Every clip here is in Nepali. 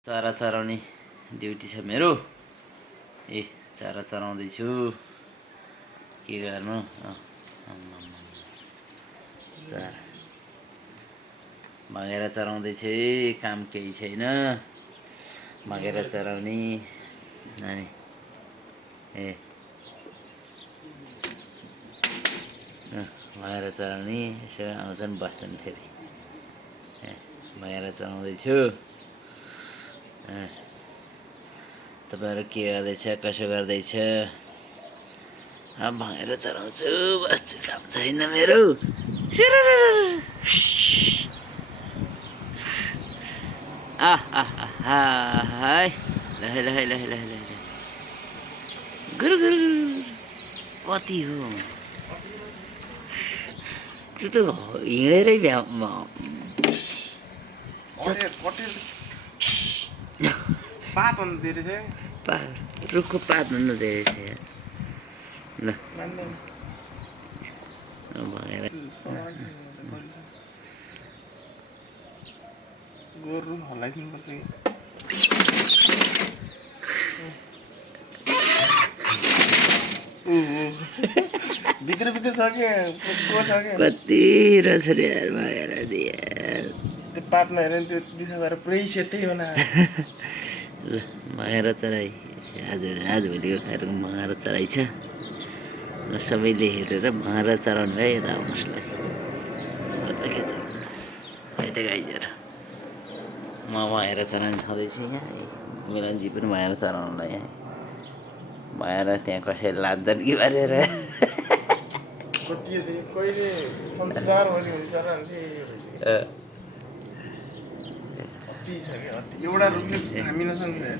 चारा चराउने ड्युटी छ मेरो। चारा चराउँदैछु, के गर्नु। चारा भगेर चराउँदैछु है, काम केही छैन। भगेर चराउने नानी भगेर चराउने, यसो आउँछन् बस्छन् फेरि। भगेर चराउँदैछु। तपाईँहरू के गर्दैछ, कसो गर्दैछ? भगेर चराउँछु, बस्छु, काम छैन मेरो। गुरु गुरु कति हो त्यो त हिँडेरै पात भन्नु धेरै छ रुखको पात भन्नु धेरै छ ल भगेर गोरु हल्लाइदिनुपर्छ भित्र भित्र छ कि को छ कि कति रहेछ रे यार भगेर दिए त्यो पातमा हेऱ्यो भने त्यो दिशा भएर पुरै सेटै बनायो ल भगेर चराइ आजभोलिको कार्यक्रम भगेर चराइ छ। र सबैले हेरेर भगेर चराउनु भयो यता आउनुहोस् ल के छ है त गाइजहरू। म भगेर चराउनु छँदैछु यहाँ, मिलनजी पनि भगेर चराउनुलाई यहाँ भएर त्यहाँ कसैले लान्छन् कि भनेर कति कहिले संसारभरि हुन्छ र अति छ कि अति एउटा रुखले थामी नसक्ने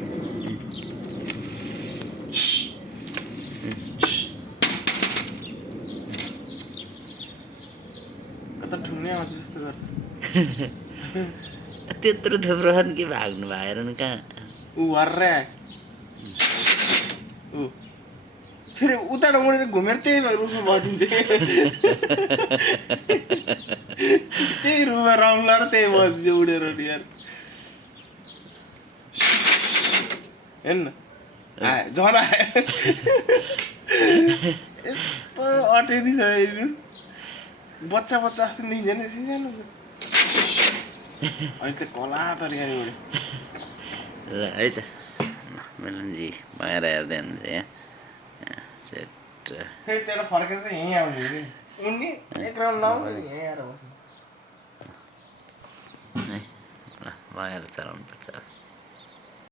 कता ठुङ्ने आउँछ जस्तो गर्छ त्यत्रो थुप्रो छन् कि भाग्नु भएर नि कहाँ ऊ हर्रे ऊ फेरि उताबाट मुडेर घुमेर त्यही रुखमा बसिदिन्छ त्यही रुखमा रम्ला र त्यही बसिदिन्छ उडेर यार हेर्नु झन यस्तो अटेरी छ बच्चा बच्चा जस्तो देखिन्छ नि सिसानो अहिले त कला तरिकाले उड्यो ल है त मिलनजी भएर हेर्दै हुनुहुन्छ यहाँ सेट फेरि त्यहाँ फर्केर त यहीँ आउने नि उनी एक राउन्ड लाउनु यहीँ आएर बस्नु है ल भएर चलाउनु पर्छ।